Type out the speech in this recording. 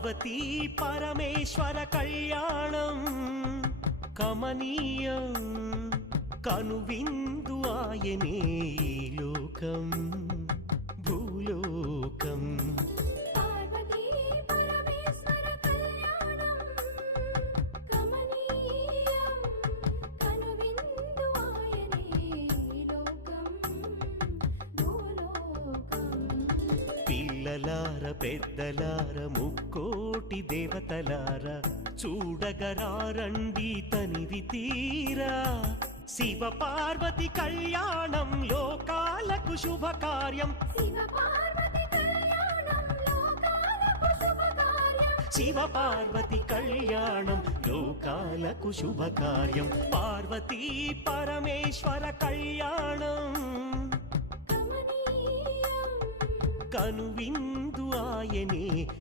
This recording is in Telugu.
పార్వతీ పరమేశ్వర కళ్యాణం కమనీయం కనువిందు ఆయనే ఈ లోకం భూలోకం. పార్వతీ పరమేశ్వర కళ్యాణం కమనీయం కనువిందు ఆయనే ఈ లోకం భూలోకం. పిల్లలార పెద్దలార ముక్కోటి దేవతలార చూడగరారండి తనివి తీరా. శివ పార్వతి కళ్యాణం లోకాలకు శుభకార్యం. శివ పార్వతి కళ్యాణం లోకాలకు శుభకార్యం. శివ పార్వతి కళ్యాణం లోకాలకు శుభకార్యం. పార్వతీ పరమేశ్వర కళ్యాణం కమనీయం కనువిందు ఆయనే